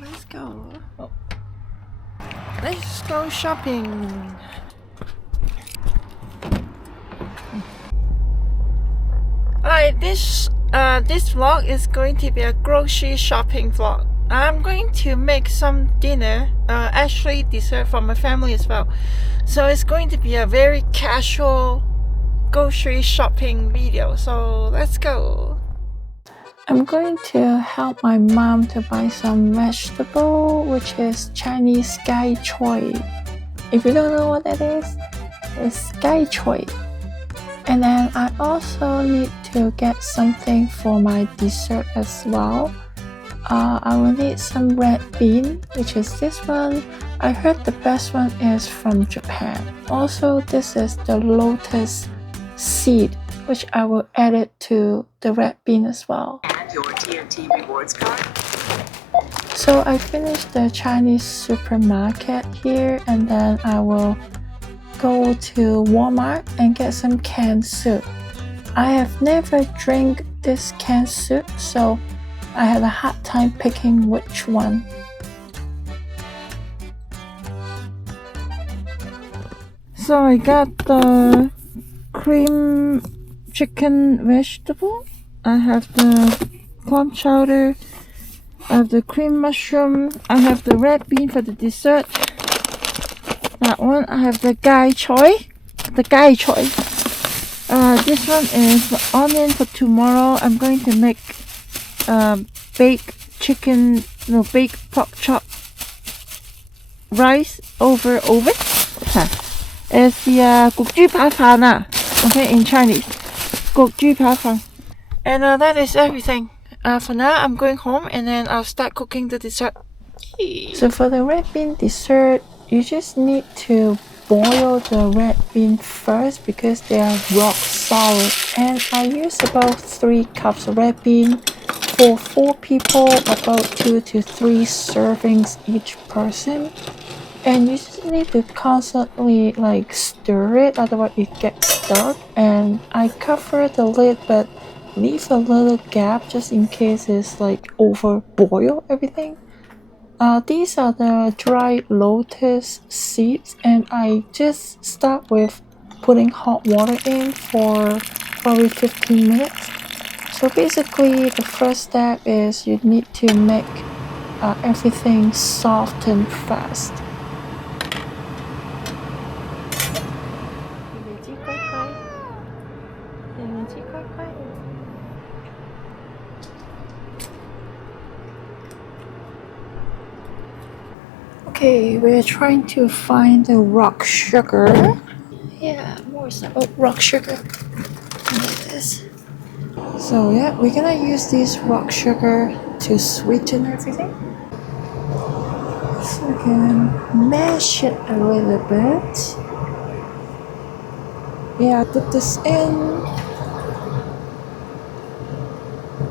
let's go. Oh. Let's go shopping. Alright, this vlog is going to be a grocery shopping vlog. I'm going to make some dinner, actually dessert for my family as well. So it's going to be a very casual grocery shopping video. So let's go. I'm going to help my mom to buy some vegetable, which is Chinese gai choy. If you don't know what that is, it's gai choy. And then I also need to get something for my dessert as well. I will need some red bean, which is this one. I heard the best one is from Japan. Also, this is the lotus seed, which I will add it to the red bean as well. Add your TNT rewards card. So I finished the Chinese supermarket here, and then I will go to Walmart and get some canned soup. I have never drank this canned soup, so I had a hard time picking which one. So I got the cream chicken vegetable. I have the clam chowder. I have the cream mushroom. I have the red bean for the dessert. That one, I have the gai choy. This one is the onion for tomorrow. I'm going to make baked pork chop rice over oven. It's the 焗豬扒飯 okay, in Chinese. 焗豬扒飯. And that is everything. For now, I'm going home and then I'll start cooking the dessert. So for the red bean dessert, you just need to boil the red bean first because they are rock solid. And I use about 3 cups of red bean. For 4 people, about 2 to 3 servings each person. And you just need to constantly stir it, otherwise it gets stuck. And I cover the lid but leave a little gap just in case it's over boil everything. These are the dried lotus seeds, and I just start with putting hot water in for probably 15 minutes. So basically the first step is you need to make everything soft and fast. Okay, we're trying to find the rock sugar. Yeah, more rock sugar. Yes. So yeah, we're gonna use this rock sugar to sweeten everything. So we can mash it a little bit. Yeah, put this in.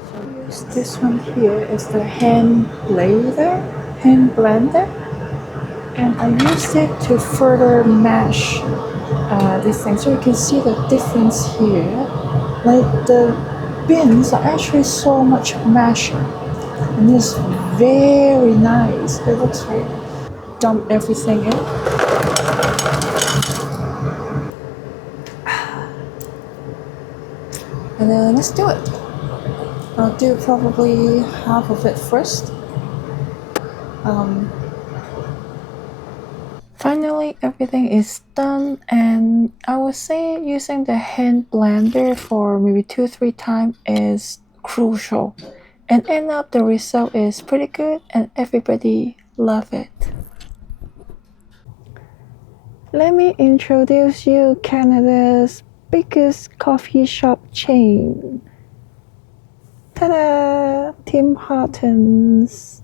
So use this one here is the hand blender. And I used it to further mash this thing, so you can see the difference here. The beans are actually so much mashed, and it's very nice. It looks like dump everything in. And then let's do it. I'll do probably half of it first. Finally, everything is done, and I would say using the hand blender for maybe 2-3 times is crucial. And end up the result is pretty good and everybody love it. Let me introduce you Canada's biggest coffee shop chain. Ta-da! Tim Hortons.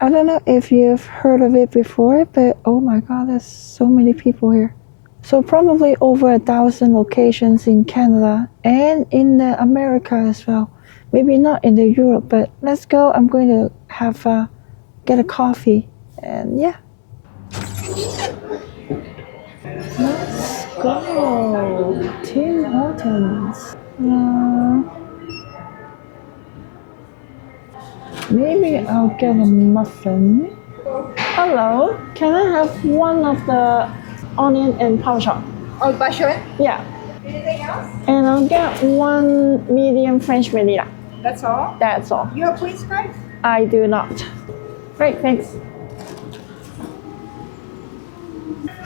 I don't know if you've heard of it before, but oh my god, there's so many people here. So probably over 1,000 locations in Canada and in America as well. Maybe not in the Europe, but let's go. I'm going to get a coffee, and yeah. Let's go, Tim Hortons. Maybe I'll get a muffin. Hello, can I have one of the onion and parmesan? Oh, Bashun? Yeah. Anything else? And I'll get one medium French vanilla. That's all? That's all. You have Queen's card? I do not. Great, thanks.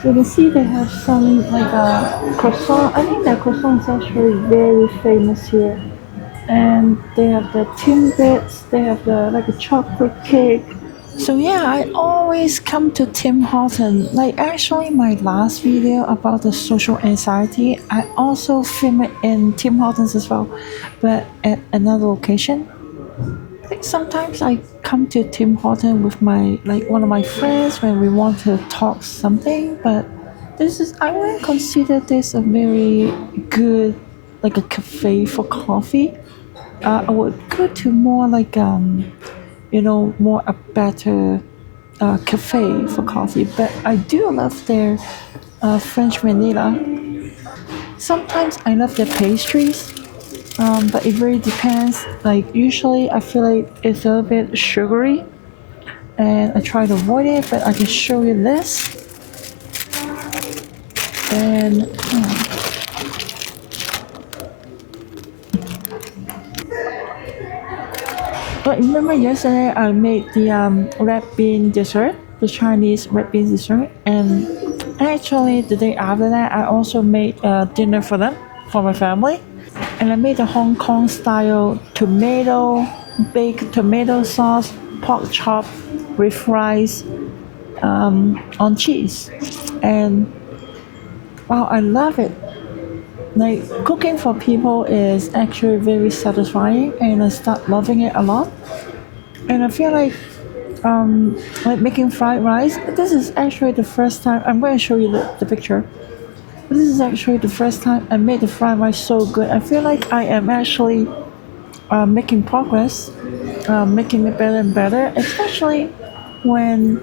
So you can see they have some like a croissant. I think that croissant is actually very famous here. And they have the timbits, they have the like a chocolate cake. So yeah, I always come to Tim Horton. Like actually my last video about the social anxiety, I also film it in Tim Hortons as well, but at another location. I think sometimes I come to Tim Horton with my like one of my friends when we want to talk something, but this is I wouldn't consider this a very good like a cafe for coffee. I would go to more like more a better cafe for coffee. But I do love their French vanilla. Sometimes I love their pastries, but it really depends. Like usually I feel like it's a little bit sugary, and I try to avoid it. But I can show you this, and but remember yesterday I made the red bean dessert, the Chinese red bean dessert, and actually the day after that I also made dinner for them, for my family, and I made a Hong Kong style tomato, baked tomato sauce, pork chop with rice on cheese, and wow, I love it. Like cooking for people is actually very satisfying, and I start loving it a lot. And I feel like making fried rice. This is actually the first time I'm going to show you the picture. This is actually the first time I made the fried rice so good. I feel like I am actually making progress, making it better and better, especially when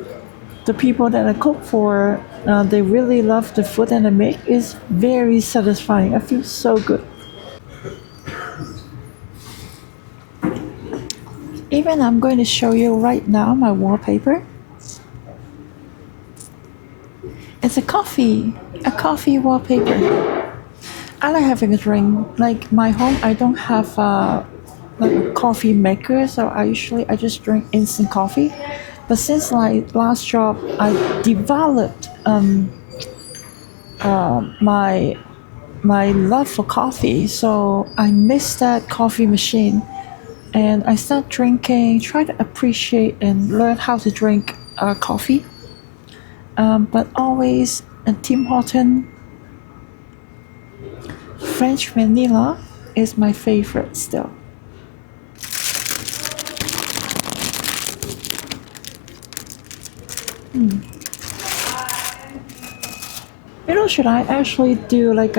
the people that I cook for, they really love the food that I make. It's very satisfying. I feel so good. Even I'm going to show you right now my wallpaper. It's a coffee wallpaper. I like having a drink. Like my home, I don't have like a coffee maker, so I just drink instant coffee. But since my last job, I developed my love for coffee. So I miss that coffee machine, and I start drinking. Try to appreciate and learn how to drink coffee. But always a Tim Horton French vanilla is my favorite still. Should I actually do like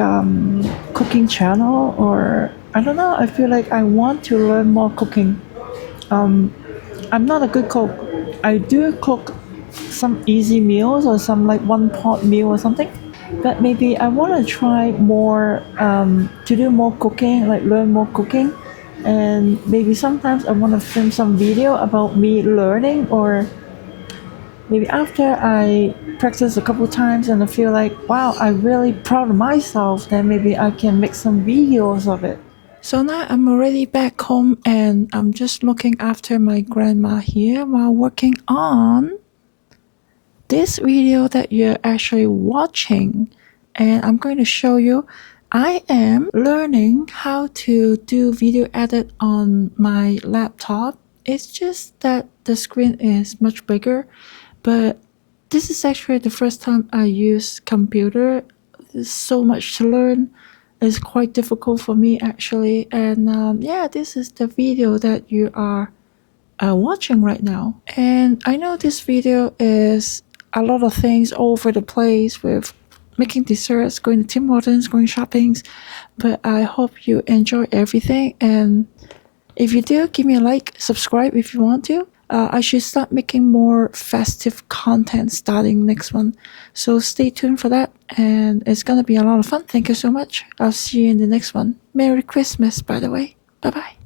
cooking channel, or I don't know. I feel like I want to learn more cooking. I'm not a good cook. I do cook some easy meals or some like one pot meal or something. But maybe I want to try more to do more cooking, like learn more cooking, and maybe sometimes I want to film some video about me learning, or maybe after I practice a couple times and I feel like, wow, I'm really proud of myself, then maybe I can make some videos of it. So now I'm already back home, and I'm just looking after my grandma here while working on this video that you're actually watching. And I'm going to show you I am learning how to do video edit on my laptop. It's just that the screen is much bigger, but this is actually the first time I use computer. There's so much to learn. It's quite difficult for me actually, and yeah, this is the video that you are watching right now. And I know this video is a lot of things all over the place with making desserts, going to Tim Hortons, going shoppings, but I hope you enjoy everything. And if you do, give me a like, subscribe if you want to. I should start making more festive content starting next one. So stay tuned for that, and it's gonna be a lot of fun. Thank you so much. I'll see you in the next one. Merry Christmas, by the way. Bye bye.